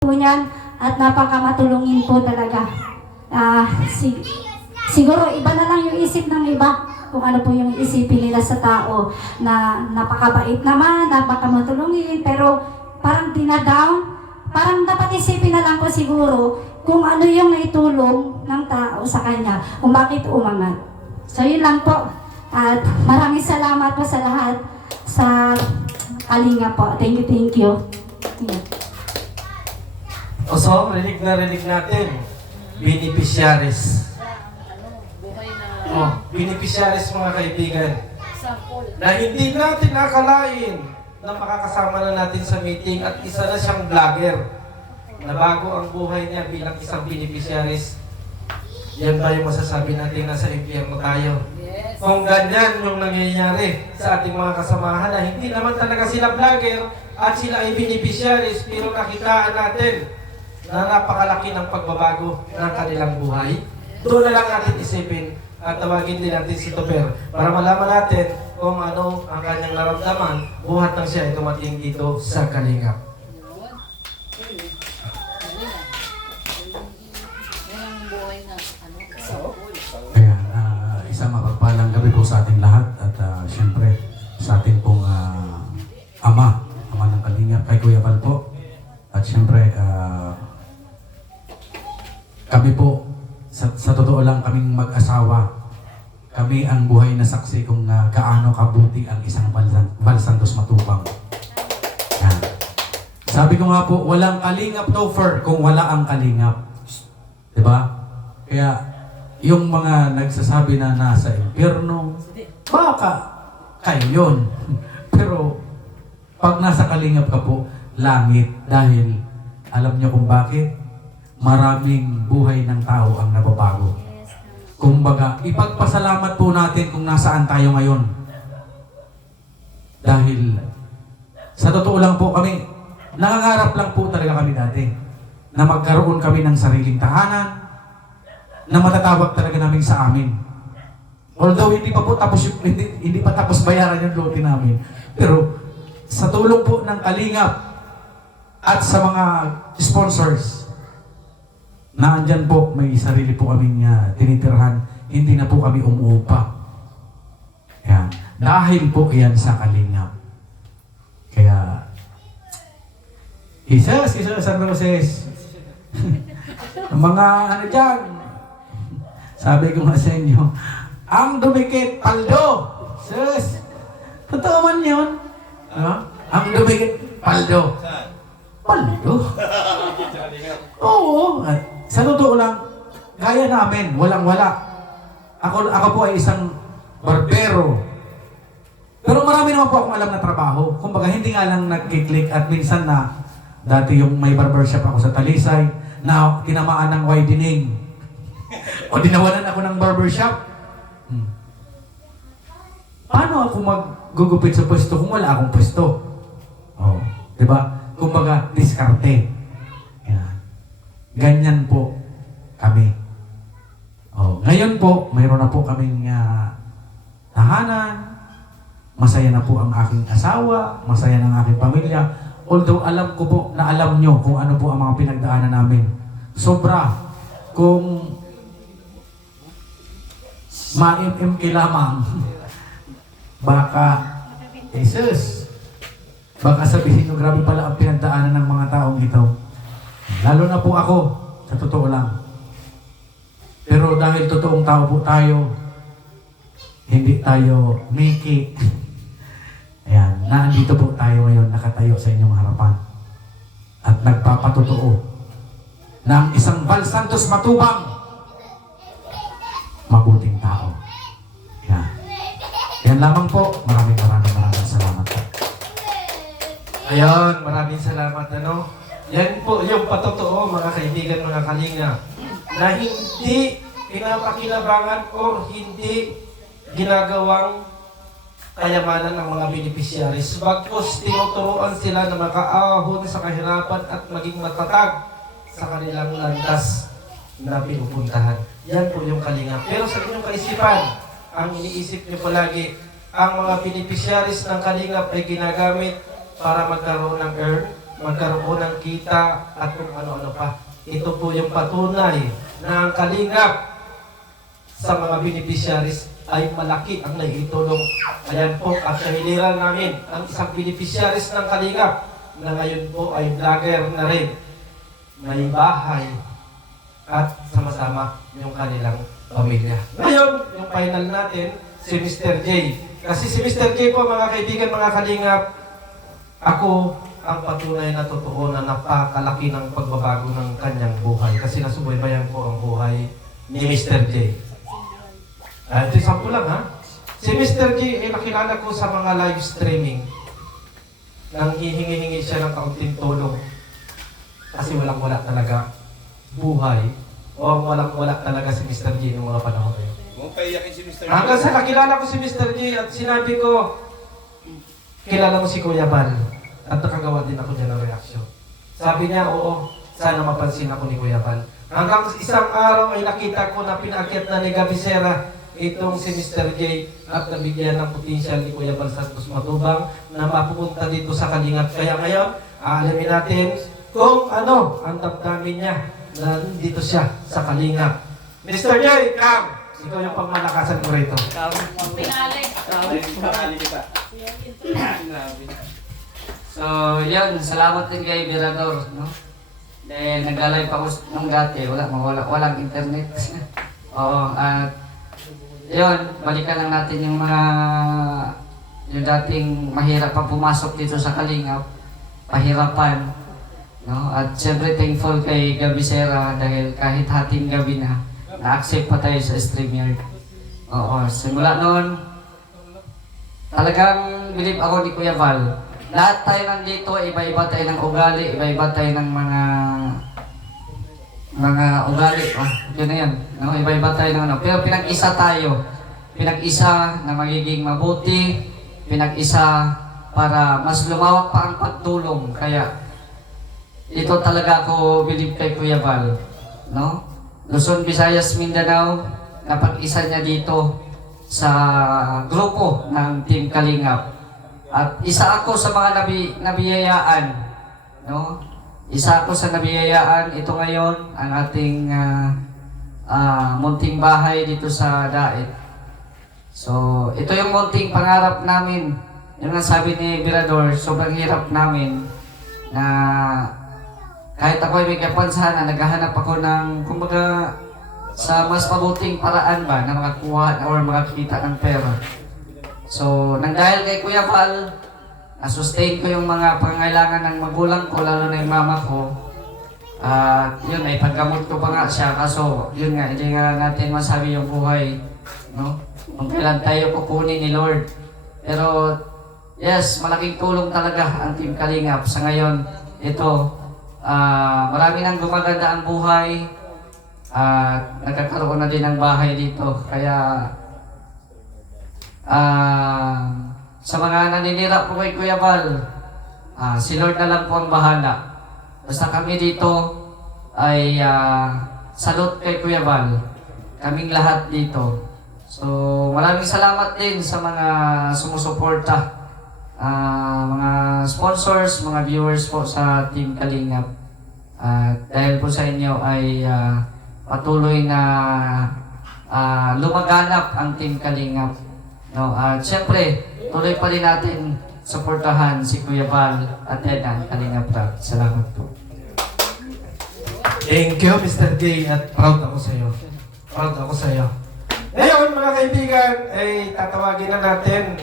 po niyan at napakamatulungin po talaga. Siguro iba na lang yung isip ng iba kung ano po yung isipin nila sa tao na napakabait naman, napakamatulungin, pero parang dinadown. Parang dapat isipin na lang po siguro kung ano yung naitulong ng tao sa kanya, kung bakit umangat. So yun lang po. At maraming salamat po sa lahat sa Kalinga po. Thank you. Yeah. So, rinig na rinig natin. Beneficiaries. Beneficiaries mga kaibigan. Na hindi natin nakalain na makakasama na natin sa meeting at isa na siyang vlogger na bago ang buhay niya bilang isang beneficiaries. Yan ba yung masasabi natin na sa impyerno tayo? Kung ganyan yung nangyayari sa ating mga kasamahan na hindi naman talaga sila vlogger at sila ay beneficiaries pero nakitaan natin na napakalaki ng pagbabago ng kanilang buhay, doon na lang natin isipin at tawagin din natin si Toper para malaman natin kung ano ang kanyang naramdaman buhat nang siya ay tumating dito sa Kalingap. Kaya isang mapagpalang gabi po sa ating lahat at syempre sa ating pong ama ng Kalingap kay Kuya Val po. At syempre kami po sa totoo lang kaming mag-asawa, kami ang buhay na saksi kung gaano kabuti ang isang Val Santos Matubang. Yan. Sabi ko nga po, walang Kalingap Topher kung wala ang Kalingap. Diba? Kaya yung mga nagsasabi na nasa impyerno, baka kayo yun. Pero pag nasa Kalingap ka po, langit. Dahil alam nyo kung bakit? Maraming buhay ng tao ang nababago. Kumbaga, ipagpasalamat po natin kung nasaan tayo ngayon. Dahil sa totoo lang po kami, nangangarap lang po talaga kami dati na magkaroon kami ng sariling tahanan na matatawag talaga namin sa amin. Although hindi pa po tapos hindi pa tapos bayaran yung lote namin. Pero sa tulong po ng Kalingap at sa mga sponsors, na andyan po, may sarili po kaming tinitirhan, hindi na po kami umuupa. Yan. Dahil po yan sa Kalingap. Kaya, Jesus, San Roses, mga ano dyan, sabi ko nga sa inyo, ang dumikit, paldo. Sus, totoo man yun. Ang dumikit, paldo. Paldo? Oo. Sa totoo lang, gaya namin, walang-wala. Ako po ay isang barbero. Pero marami naman po akong alam na trabaho. Kumbaga, hindi nga lang nag-click at minsan na dati yung may barbershop ako sa Talisay na tinamaan ng widening. O dinawalan ako ng barbershop. Paano ako maggugupit sa pwesto kung wala akong pwesto? Oh, 'di ba? Kumbaga, diskarte. Yan. Ganyan po kami. Oh, ngayon po, mayroon na po kaming tahanan. Masaya na po ang aking asawa, masaya ng aking pamilya. Although alam ko po na alam nyo kung ano po ang mga pinagdaanan namin. Sobra. Kung ma-MM lamang, baka, Jesus, baka sabihin nyo, grabe pala ang pinagdaanan ng mga taong ito. Lalo na po ako, sa totoo lang. Pero dahil totoong tao po tayo, hindi tayo miki. Ayan, naandito po tayo ngayon, nakatayo sa inyong harapan. At nagpapatotoo na ang isang Val Santos Matubang, mabuting tao. Yan. Yan lamang po. Maraming salamat po. Ayun, maraming salamat. Yan po yung patotoo mga kaibigan, mga kalinga, na hindi pinapakinabangan o hindi ginagawang kayamanan ng mga beneficiaries. Bagkus tinuturuan sila na makaahon sa kahirapan at maging matatag sa kanilang landas na pinupuntahan. Yan po yung Kalingap. Pero sa inyong kaisipan, ang iniisip niyo palagi, ang mga beneficiaries ng Kalingap ay ginagamit para magkaroon ng magkaroon po ng kita at kung ano-ano pa. Ito po yung patunay na ang kalingap sa mga beneficiaries ay malaki ang naitulong. Ayan po, at kahiliran namin ang isang beneficiaries ng kalingap na ngayon po ay vlogger na rin. May bahay at sama-sama yung kanilang pamilya. Ngayon, yung final natin, si Mr. J. Kasi si Mr. J po, mga kaibigan, mga kalingap, ako ang patunay na totoo na napakalaki ng pagbabago ng kanyang buhay. Kasi nasubaybayan ko ang buhay ni Mr. J. Ito sample lang, ha? Si Mr. J ay nakilala ko sa mga live streaming nang hihingi-hingi siya ng kaunting tulong. Kasi walang-wala talaga buhay o walang-wala talaga si Mr. J noong mga panahon na yun. Huwag paiyakin si Mr. Hanggang sa nakilala ko si Mr. J at sinabi ko, kilala mo si Kuya Bal. At nakagawa din ako niya ng reaksyon. Sabi niya, oo, sana mapansin ako ni Kuya Bal. Hanggang isang araw ay nakita ko na pinaakyat na ni Gabi Sera itong si Mr. J at nabigyan ng potensyal ni Kuya Bal Santos Matubang na mapupunta dito sa Kalingap. Kaya ngayon, aalamin natin kung ano ang damdamin niya na dito siya sa Kalingap. Mr. J, come! Ikaw yung pagmalakasan ko rito. So, yun, salamat din kay Virador, no? Dahil nag-alive ako nung dati, walang internet. Oo, at yun, balikan lang natin yung dating mahirap pa pumasok dito sa Kalingap, pahirapan, no? At syempre thankful kay Gabi Sera dahil kahit hating gabi na-accept pa tayo sa StreamYard. Oo, simula noon, talagang believe ako ni Kuya Val. Lahat tayo nandito, iba-iba tayo ng ugali, iba-iba tayo ng mga ugali. Yun na yan. No? Iba-iba tayo ng ano. Pero pinag-isa tayo. Pinag-isa na magiging mabuti. Pinag-isa para mas lumawak pa ang pagtulong. Kaya, ito talaga ako believe kay Kuya Val. No? Luzon, Visayas, Mindanao, napag-isa niya dito sa grupo ng Team Kalingap. At isa ako sa mga nabiyayaan, no? Isa ako sa nabiyayaan. Ito ngayon ang ating munting bahay dito sa Daet. So, ito yung munting pangarap namin. Yung ang sabi ni Virador, sobrang hirap namin na kahit ako ay may kapansanan, naghahanap ako ng, kumbaga, sa mas mabuting paraan ba na makakuha or makakita ng pera. So, nang dahil kay Kuya Val, na-sustain ko yung mga pangangailangan ng magulang ko, lalo na yung mama ko. Yun, ay paggamot ko pa nga siya. Kaso, yun nga, hindi nga natin masabi yung buhay. No? Kung kailan tayo kukunin ni Lord. Pero, yes, malaking tulong talaga ang Team Kalingap. Sa ngayon, ito, marami nang gumaganda ang buhay. Nagkakaroon na din ng bahay dito. Kaya, sa mga naninira po kay Kuya Val, si Lord na lang po ang bahala. Basta kami dito ay salute kay Kuya Val. Kaming lahat dito. So, maraming salamat din sa mga sumusuporta. Mga sponsors, mga viewers po sa Team Kalingap. Dahil po sa inyo ay patuloy na lumaganap ang Team Kalingap. No, siyempre, tuloy pa rin natin suportahan si Kuya Val at Edan Kalingap Rap. Salamat po. Thank you, Mr. J. At proud ako sa iyo. Proud ako sa iyo. Ngayon, mga kaibigan, ay tatawagin na natin